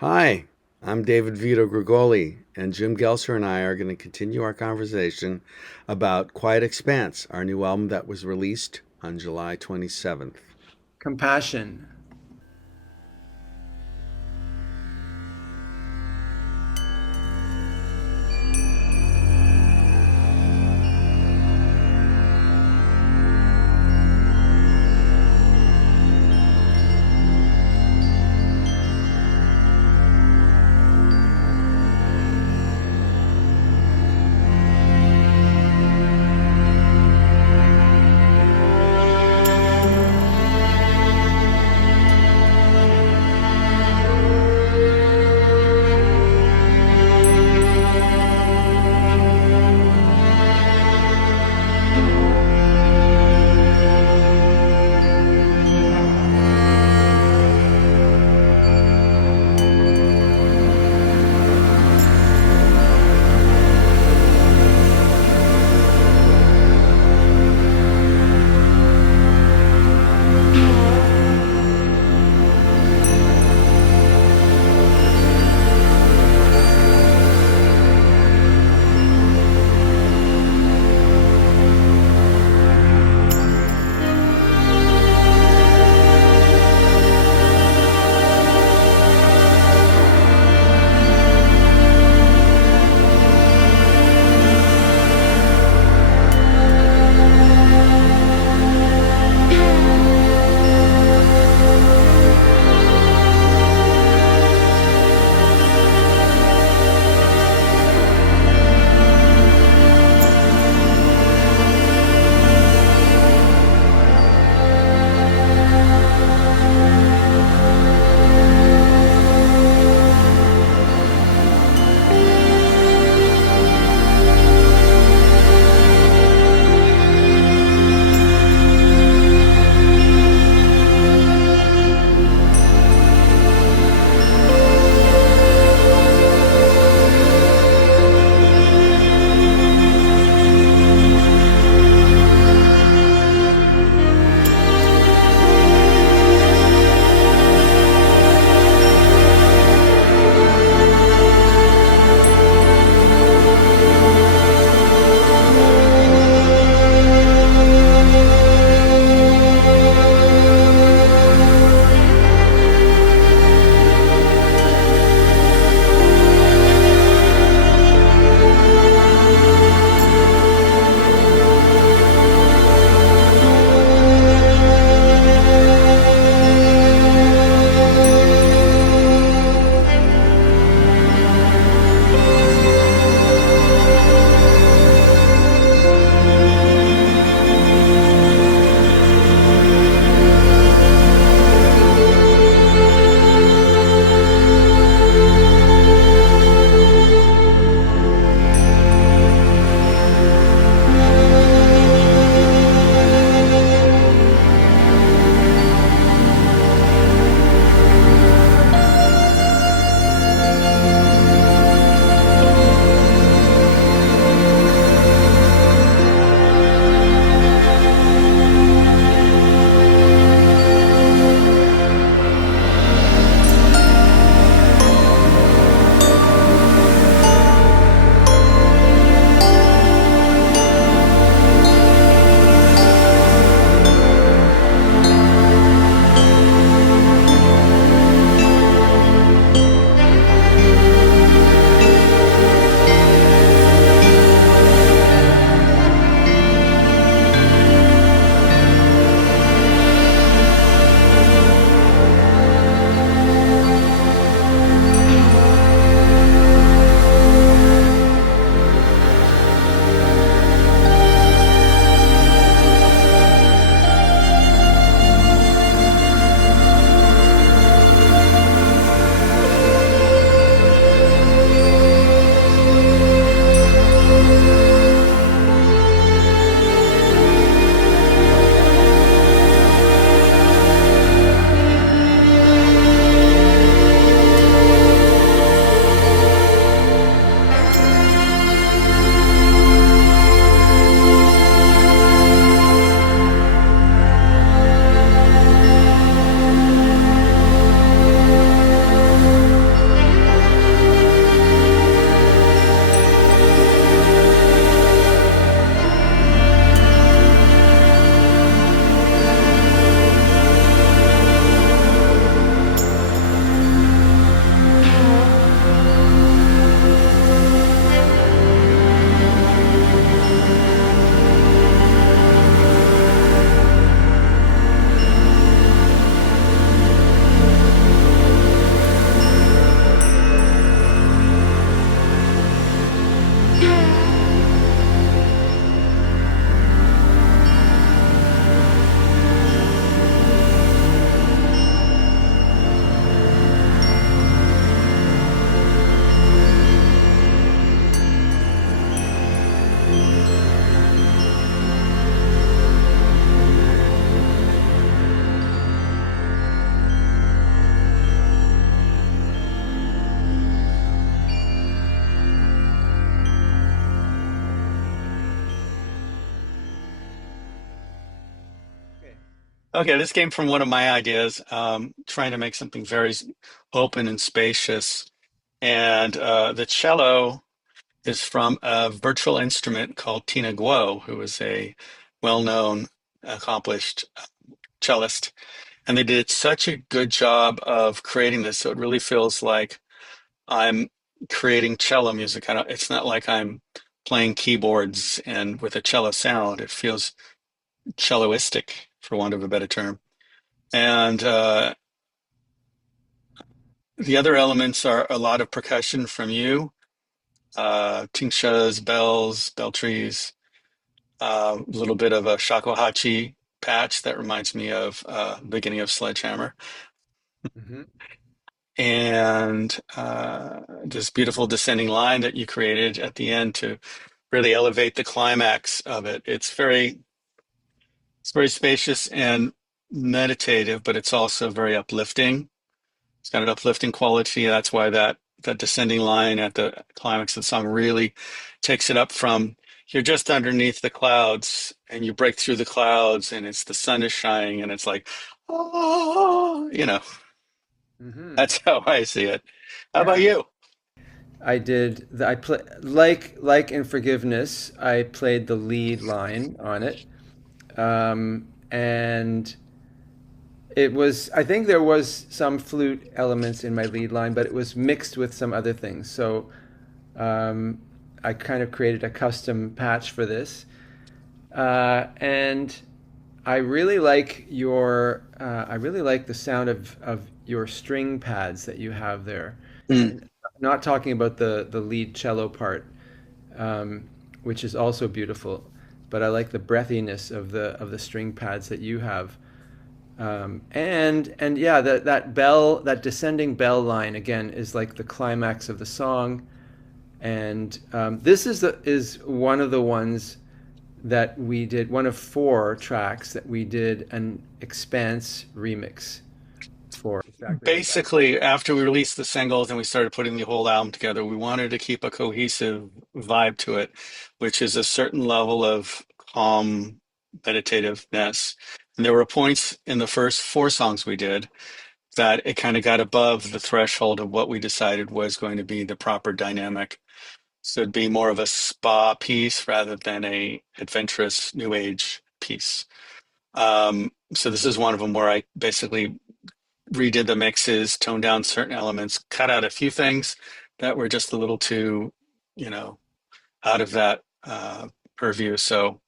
Hi, I'm David Vito Gregoli, and Jim Gelcer and I are going to continue our conversation about Quiet Expanse, our new album that was released on July 27th. Compassion. Okay, this came from one of my ideas, trying to make something very open and spacious. And the cello is from a virtual instrument called Tina Guo, who is a well-known, accomplished cellist. And they did such a good job of creating this, so it really feels like I'm creating cello music. It's not like I'm playing keyboards and with a cello sound. It feels celloistic, for want of a better term. And the other elements are a lot of percussion from you, tingsha's, bells, bell trees, a little bit of a shakuhachi patch that reminds me of the beginning of Sledgehammer, Hmm. and this beautiful descending line that you created at the end to really elevate the climax of it. It's very spacious and meditative, but it's also very uplifting. It's got an uplifting quality. That's why that descending line at the climax of the song really takes it up from you're just underneath the clouds and you break through the clouds and it's the sun is shining and it's like, oh, Hmm. that's how I see it. How about Yeah. you? I play like in Forgiveness. I played the lead line on it, and it was. I think there was some flute elements in my lead line, but it was mixed with some other things. So um, I kind of created a custom patch for this, and I really like the sound of your string pads that you have there. Mm. And not talking about the lead cello part, um, which is also beautiful, but I like the breathiness of the string pads that you have. And yeah, that descending bell line again is like the climax of the song. And this is one of the ones that we did, one of four tracks that we did an Expanse remix for exactly like that. Basically, after we released the singles and we started putting the whole album together, we wanted to keep a cohesive vibe to it, which is a certain level of calm meditativeness. And there were points in the first four songs we did that it kind of got above the threshold of what we decided was going to be the proper dynamic. So it'd be more of a spa piece rather than a adventurous new age piece. So this is one of them where I basically redid the mixes, toned down certain elements, cut out a few things that were just a little too, you know, out of that purview. So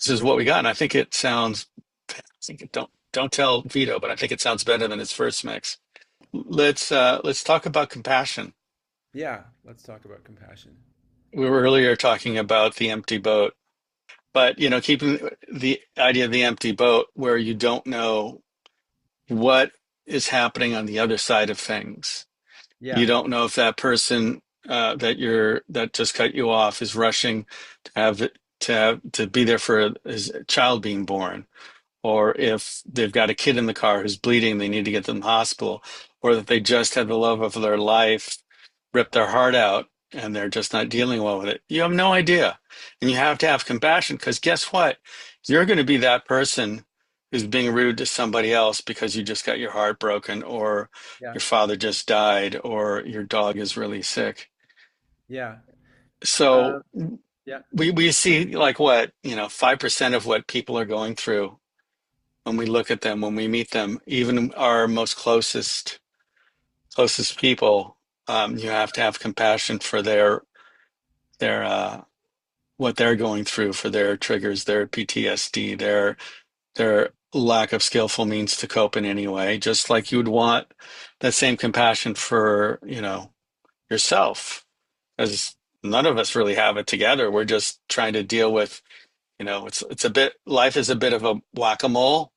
this is what we got, and I think it sounds. I think it don't tell Vito, but I think it sounds better than his first mix. Let's talk about compassion. Yeah, let's talk about compassion. We were earlier talking about the empty boat, but keeping the idea of the empty boat where you don't know what is happening on the other side of things. You Yeah, don't know if that person that just cut you off is rushing to be there for his child being born, or if they've got a kid in the car who's bleeding, they need to get them to the hospital, or that they just had the love of their life rip their heart out and they're just not dealing well with it. You have no idea. And you have to have compassion because guess what? You're going to be that person who's being rude to somebody else because you just got your heart broken, or yeah, your father just died, or your dog is really sick. yeah, So yeah, we see like what, 5% of what people are going through when we look at them, when we meet them, even our most closest people. You have to have compassion for their what they're going through, for their triggers, their PTSD, their lack of skillful means to cope in any way, just like you would want that same compassion for, yourself. Because none of us really have it together. We're just trying to deal with, it's a bit life is a bit of a whack-a-mole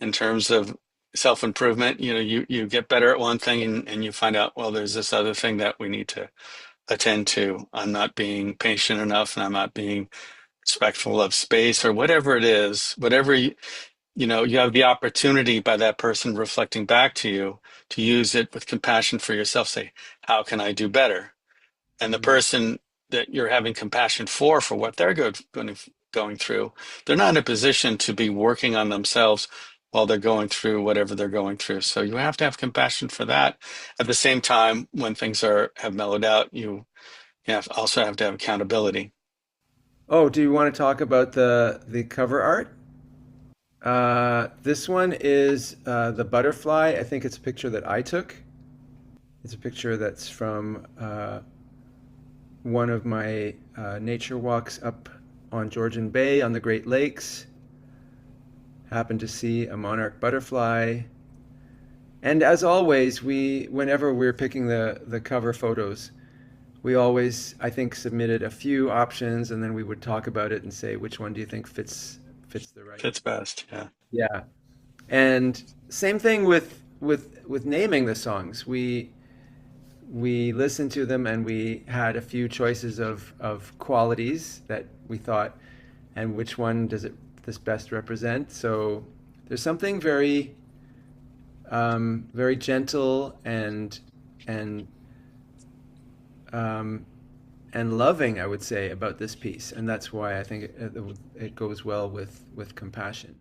in terms of self-improvement. You get better at one thing and you find out, well, there's this other thing that we need to attend to. I'm not being patient enough and I'm not being respectful of space or whatever it is, whatever you have the opportunity by that person reflecting back to you to use it with compassion for yourself. Say, how can I do better? And the mhm, person that you're having compassion for what they're going through, they're not in a position to be working on themselves while they're going through whatever they're going through. So you have to have compassion for that. At the same time, when things have mellowed out, also have to have accountability. Oh, do you want to talk about the cover art? This one is the butterfly. I think it's a picture that I took. It's a picture that's from one of my nature walks up on Georgian Bay on the Great Lakes. Happened to see a monarch butterfly. And as always, whenever we're picking the cover photos, we always, I think, submitted a few options, and then we would talk about it and say, which one do you think fits the right? Fits best. Yeah. Yeah. And same thing with naming the songs. We listened to them and we had a few choices of qualities that we thought, and which one does this best represent? So there's something very very gentle and um, and loving, I would say, about this piece, and that's why I think it goes well with compassion.